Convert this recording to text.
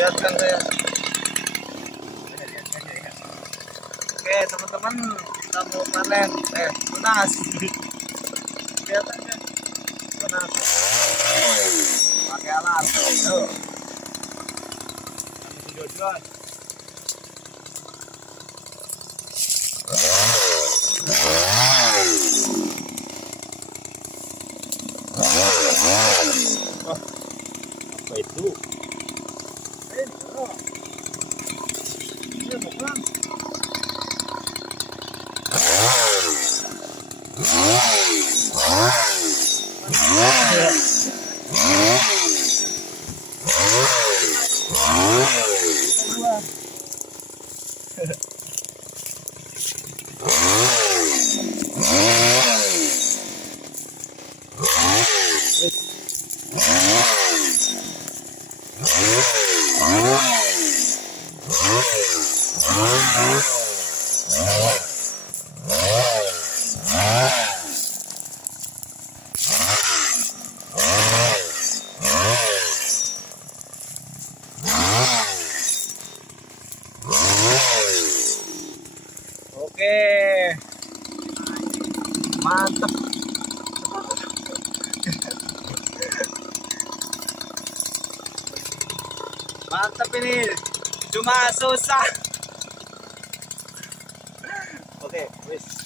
Lihatkan saya. Oke teman-teman, kita mau panen tunas. Kelihatan kan? Tunas. Pakai alat. Tuh. Dodos. Apa itu? Ini bukan. Oke, mantap. Mantap ini, cuma susah. Oke, wis.